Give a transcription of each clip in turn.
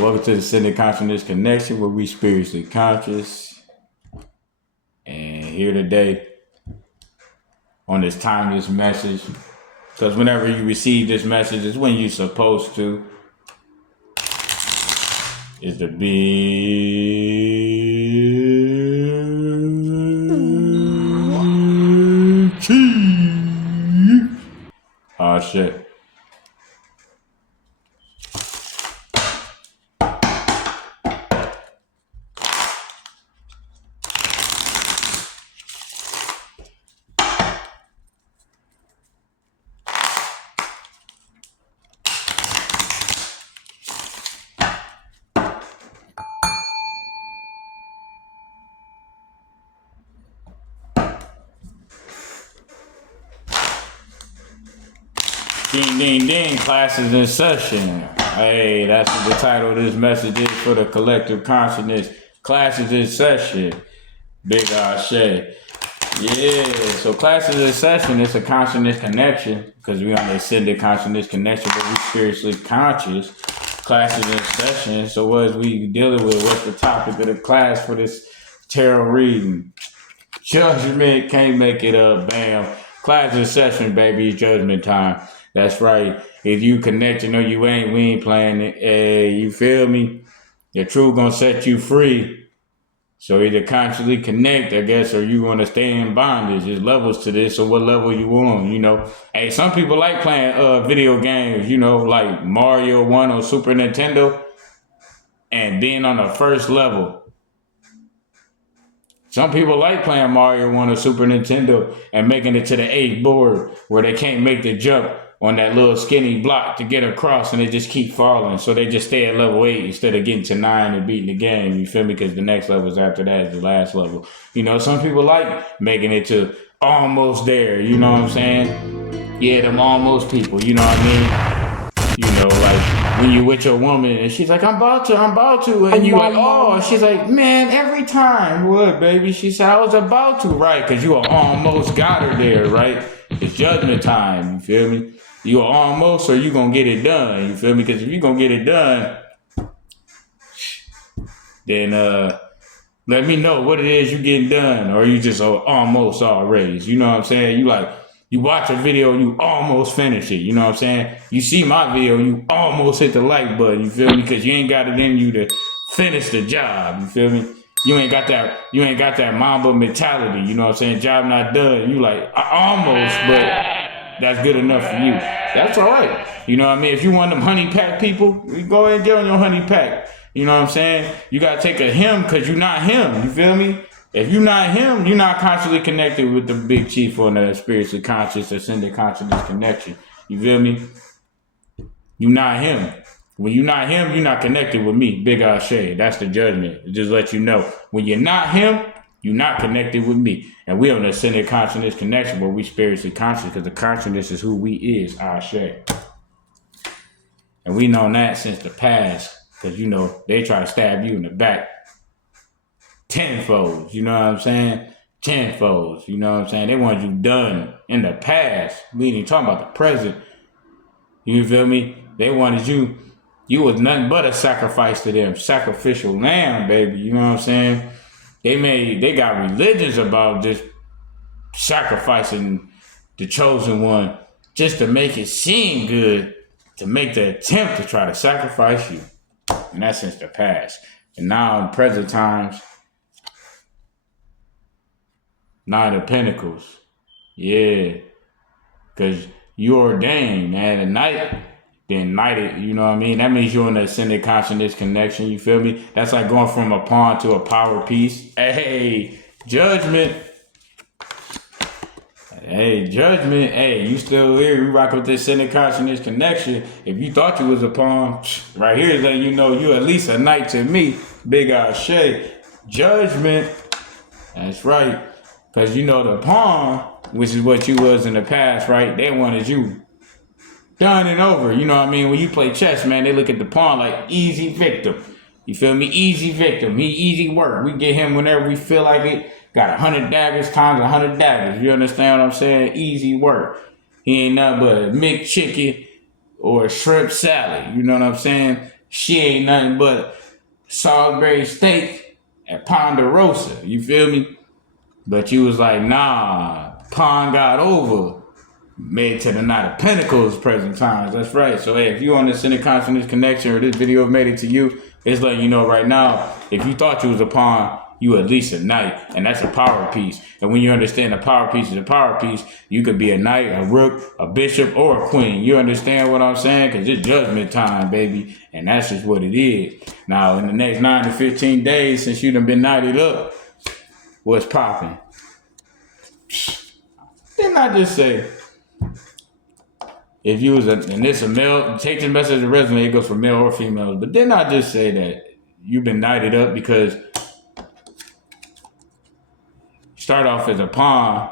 Welcome to the Ascended Consciousness Connection, where we spiritually conscious. And here today on this timeless message, because whenever you receive this message, it's when you're supposed to. Is the big chief. Oh shit. Ding, ding, ding, classes in session. Hey, that's what the title of this message is for the collective consciousness. Classes in session. Big Ashe. Yeah, so classes in session, it's a consciousness connection because we on the ascended consciousness connection, but we spiritually conscious. Classes in session. So what is we dealing with? What's the topic of the class for this tarot reading? Judgment, can't make it up. Bam. Class in session, baby. It's judgment time. That's right. If you connecting or you ain't, we ain't playing it. Hey, you feel me? The truth gonna set you free. So either consciously connect, I guess, or you wanna stay in bondage. There's levels to this. So what level you on? You know, hey, some people like playing video games. You know, like Mario 1 or Super Nintendo, and being on the first level. Some people like playing Mario 1 or Super Nintendo and making it to the 8th board where they can't make the jump on that little skinny block to get across and they just keep falling. So they just stay at level 8 instead of getting to 9 and beating the game. You feel me? Because the next levels after that is the last level. You know, some people like making it to almost there. You know what I'm saying? Yeah, them almost people. You know what I mean? You know, like when you with your woman and she's like, I'm about to. And you like, oh, she's like, man, every time. What, baby? She said, I was about to. Right, because you almost got her there, right? It's judgment time. You feel me? You are almost, or you gonna get it done. You feel me? Because if you gonna get it done, then let me know what it is you getting done, or you just almost already. You know what I'm saying? You like, you watch a video, you almost finish it. You know what I'm saying? You see my video, you almost hit the like button. You feel me? Because you ain't got it in you to finish the job. You feel me? You ain't got that Mamba mentality. You know what I'm saying? Job not done. You like, almost, but that's good enough for you. That's all right. You know what I mean? If you want them honey pack people, you go ahead and get on your honey pack. You know what I'm saying? You got to take a him because you're not him. You feel me? If you're not him, you're not consciously connected with the big chief on the spiritually conscious, ascended consciousness connection. You feel me? You're not him. When you're not him, you're not connected with me. Big Ashe. That's the judgment. It just let you know. When you're not him, you're not connected with me. And we on the ascended consciousness connection where we spiritually conscious because the consciousness is who we is, Ashe. And we known that since the past because, you know, they try to stab you in the back tenfold. You know what I'm saying? Tenfold. You know what I'm saying? They want you done in the past. We ain't even talking about the present. You feel me? They wanted you. You was nothing but a sacrifice to them. Sacrificial lamb, baby. You know what I'm saying? They got religions about just sacrificing the chosen one just to make it seem good, to make the attempt to try to sacrifice you. And that's since the past. And now in present times, Nine of Pentacles. Yeah. Because you ordained, man. At night, then knighted, you know what I mean? That means you're in the ascended consciousness connection, you feel me? That's like going from a pawn to a power piece. Hey, judgment. Hey, judgment. Hey, you still here. You rock with this ascended consciousness connection. If you thought you was a pawn, right here is letting you know you at least a knight to me. Big Ashe. Judgment. That's right. Because you know the pawn, which is what you was in the past, right? They wanted you done and over. You know what I mean? When you play chess, man, they look at the pawn like easy victim. You feel me? Easy victim. He easy work. We get him whenever we feel like it. Got 100 daggers times 100 daggers. You understand what I'm saying? Easy work. He ain't nothing but a McChicken or a shrimp salad. You know what I'm saying? she ain't nothing but Salisbury steak at Ponderosa. You feel me? But you was like, nah, Pond got over. Made to the Knight of Pentacles present times. That's right. So hey, if you on the Ascended Consciousness Connection or this video made it to you, it's letting you know right now, if you thought you was a pawn, you at least a knight, and that's a power piece. And when you understand a power piece is a power piece, you could be a knight, a rook, a bishop, or a queen. You understand what I'm saying? Because it's judgment time, baby. And that's just what it is. Now, in the next 9 to 15 days, since you done been knighted up, what's popping? Didn't I just say, if you was and this a male, take this message as a resume, it goes for male or female. But didn't I just say that you've been knighted up because you start off as a pawn,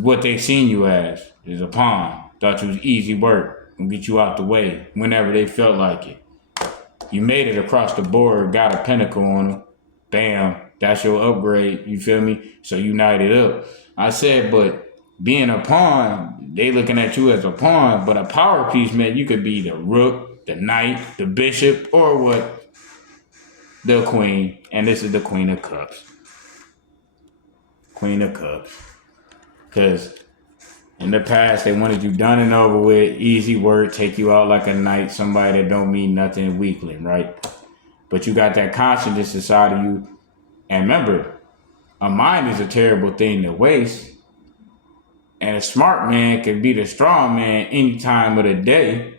what they seen you as is a pawn. Thought you was easy work and get you out the way whenever they felt like it. You made it across the board, got a pentacle on them. Bam, that's your upgrade. You feel me? So you knighted up. I said, but being a pawn, they looking at you as a pawn, but a power piece, man, you could be the rook, the knight, the bishop, or what? The queen. And this is the Queen of Cups. Queen of Cups. Because in the past, they wanted you done and over with, easy work, take you out like a knight, somebody that don't mean nothing, weakling, right? But you got that consciousness inside of you. And remember, a mind is a terrible thing to waste. And a smart man can be the strong man any time of the day.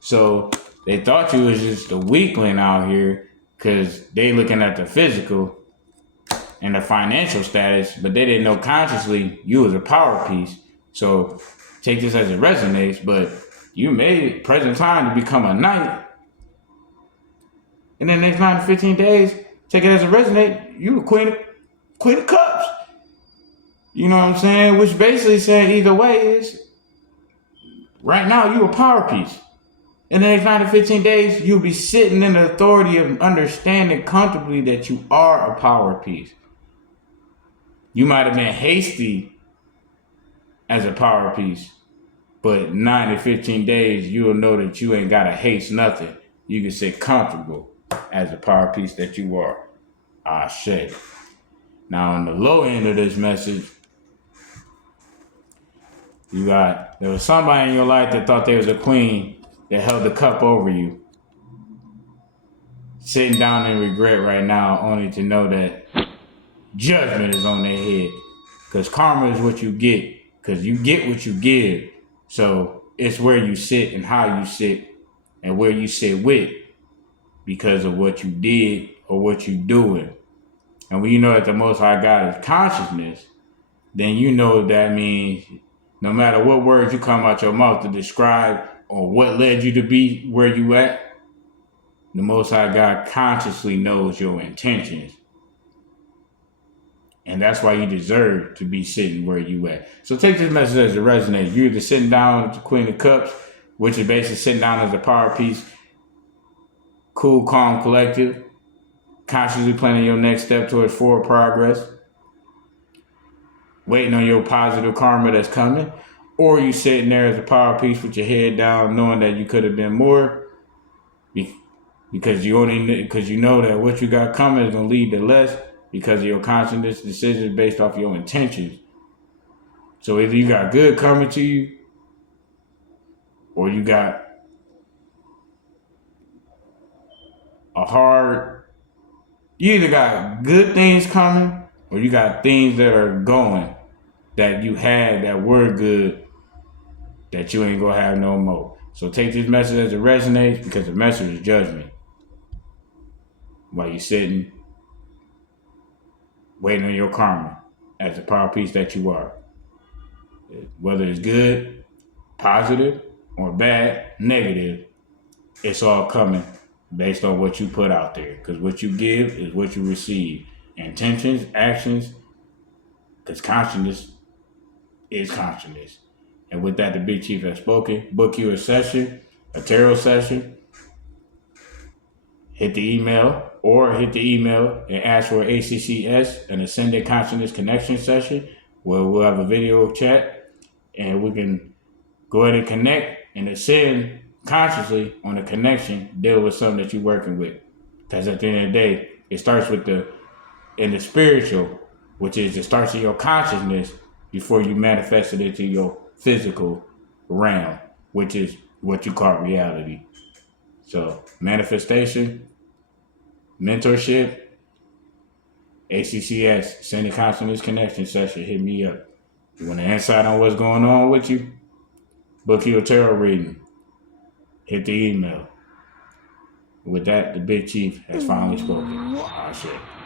So they thought you was just a weakling out here because they looking at the physical and the financial status, but they didn't know consciously you was a power piece. So take this as it resonates, but you made it present time to become a knight. In the next 9 to 15 days, take it as it resonates, you a queen of cups. You know what I'm saying? Which basically saying either way is, right now you a power piece. In the next 9 to 15 days, you'll be sitting in the authority of understanding comfortably that you are a power piece. You might have been hasty as a power piece, but 9 to 15 days, you'll know that you ain't got to haste nothing. You can sit comfortable as a power piece that you are. Ashe. Now, on the low end of this message, there was somebody in your life that thought they was a queen that held the cup over you. Sitting down in regret right now, only to know that judgment is on their head. Because karma is what you get. Because you get what you give. So it's where you sit and how you sit and where you sit with because of what you did or what you doing. And when you know that the Most High God is consciousness, then you know that means no matter what words you come out your mouth to describe or what led you to be where you at, the Most High God consciously knows your intentions. And that's why you deserve to be sitting where you at. So take this message as it resonates. You're either sitting down with the Queen of Cups, which is basically sitting down as a power piece, cool, calm, collective, consciously planning your next step towards forward progress, waiting on your positive karma that's coming, or you sitting there as a power piece with your head down, knowing that you could have been more, because you know that what you got coming is gonna lead to less because of your consciousness decisions based off your intentions. So either you got good coming to you, or you got you either got good things coming, or you got things that are going that you had that were good that you ain't gonna have no more. So take this message as it resonates, because the message is judgment. While you're sitting, waiting on your karma as a power piece that you are. Whether it's good, positive, or bad, negative, it's all coming based on what you put out there. Because what you give is what you receive. Intentions, actions, because consciousness is consciousness. And with that, the Big Chief has spoken. Book you a session, a tarot session. Hit the email and ask for ACCS, an Ascended Consciousness Connection session, where we'll have a video chat and we can go ahead and connect and ascend consciously on a connection, deal with something that you're working with. Because at the end of the day, it starts with in the spiritual, which is it starts in your consciousness before you manifest it into your physical realm, which is what you call reality. So manifestation, mentorship, ACCS, Sending Consciousness Connection session, hit me up. You want an insight on what's going on with you? Book your tarot reading. Hit the email. With that, the Big Chief has finally spoken. Ah, shit.